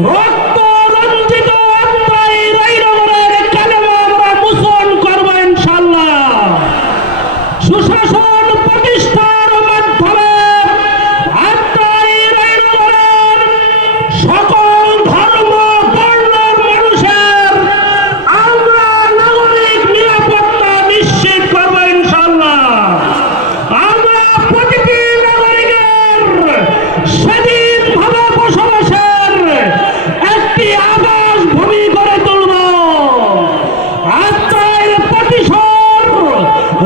রক্ত রঞ্জিত আত্মাই রায়নগরের কালেমা আমরা মোচন করব ইনশাআল্লাহ। সুশাসন প্রতিষ্ঠার মাধ্যমে আত্মাই রায়নগরের সকল ধর্ম বর্ণের মানুষের আমরা নাগরিক নিরাপত্তা নিশ্চিত করব ইনশাআল্লাহ। আমরা প্রতিটি নাগরিকের স্বাধীনভাবে বসবাসের একটি আবাস ভূমি গড়ে তুলব। আত্মার প্রতিশোধ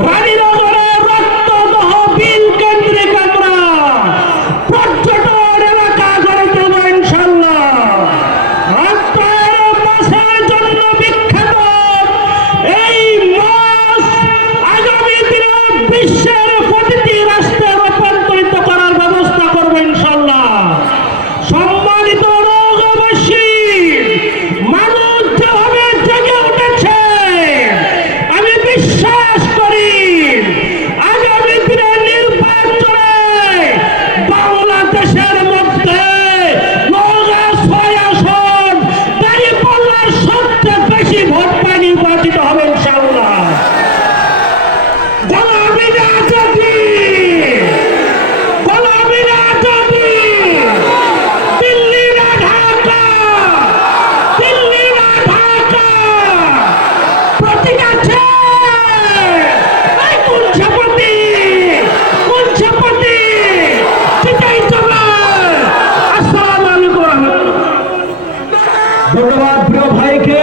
রানীনগরের রক্তদহ বিল কেন্দ্রিক আমরা পর্যটন এলাকা গড়ে তুলব ইনশাআল্লাহ। আত্মার মাছের জন্য বিখ্যাত এই মাছ আগামী দিনে বিশ্বের প্রতিটি রাষ্ট্রে রূপান্তরিত করার ব্যবস্থা করবে ইনশাআল্লাহ। সম্মানিত নগরবাসী, মানুষ যেভাবে জেগে উঠেছে আমি বিশ্বাস করি আগামী দিনে নির্বাচনে বাংলাদেশের মধ্যে নওগাঁ 6 আসন দাঁড়িপাল্লার সবচেয়ে বেশি ভোট পায় নির্বাচিত হবে ইনশাআল্লাহ। গোলামীরা যদি দিল্লি না ঢাকা, দিল্লি না ঢাকা, প্রতীক আছে এই কুঞ্জপতি সেটাই চলে। আসসালামু আলাইকুম। ধন্যবাদ প্রিয় ভাইকে।